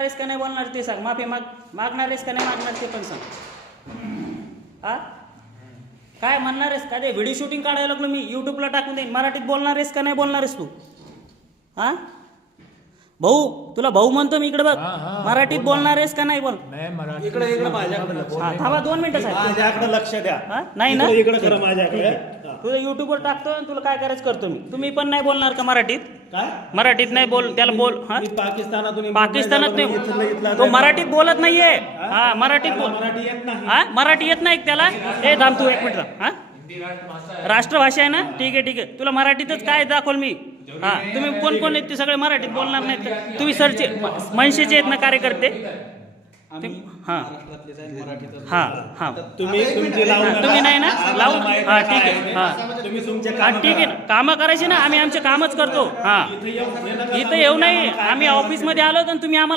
आहेस का नाही बोलणार ते सांग. माफी मागणार आहेस का नाही मागणार ते पण सांग. हा काय म्हणणार आहेस का? ते व्हिडिओ शूटिंग काढायला लागलो मी, यूट्यूबला टाकून देईन. मराठीत बोलणार आहेस का नाही बोलणार आहेस तू? हा भाऊ, तुला भाऊ म्हणतो मी, इकडे बघ. मराठीत बोलणार आहेस का नाही बोल? इकडे इकडे माझ्याकडे थांबा 2 मिनिटं साहेब. माझ्याकडे लक्ष द्या. नाही ना, इकडे खरं माझ्याकडे. तुझं युट्यूबवर टाकतो आणि तुला काय करायचं करतो मी. तुम्ही पण नाही बोलणार का मराठीत? काय मराठीत नाही बोल, त्याला बोल. हा मी पाकिस्तानातून पाकिस्तानात नाही, तो मराठीत बोलत नाहीये. हा मराठीत बोल. मराठी येत नाही. हा मराठी येत नाही त्याला. ए थांब तू 1 मिनिट थांब. हा राष्ट्रभाषा आहे ना, ठीक आहे ठीक आहे. तुला मराठीतच काय दाखवल मी. हा तुम्ही कोण कोण आहेत ते सगळे मराठीत बोलणार नाहीत का? तुम्ही सरचे मनसेचे आहेत ना कार्यकर्ते? हा हा हा तुम्ही तुमची लावून तुम्ही नाही ना लावून. हा ठीक आहे. हा तुम्ही तुमचे हा ठीक आहे ना, कामं करायची ना, आम्ही आमचे कामच करतो. हा इथं येऊ नाही, आम्ही ऑफिसमध्ये आलो तर तुम्ही आम्हाला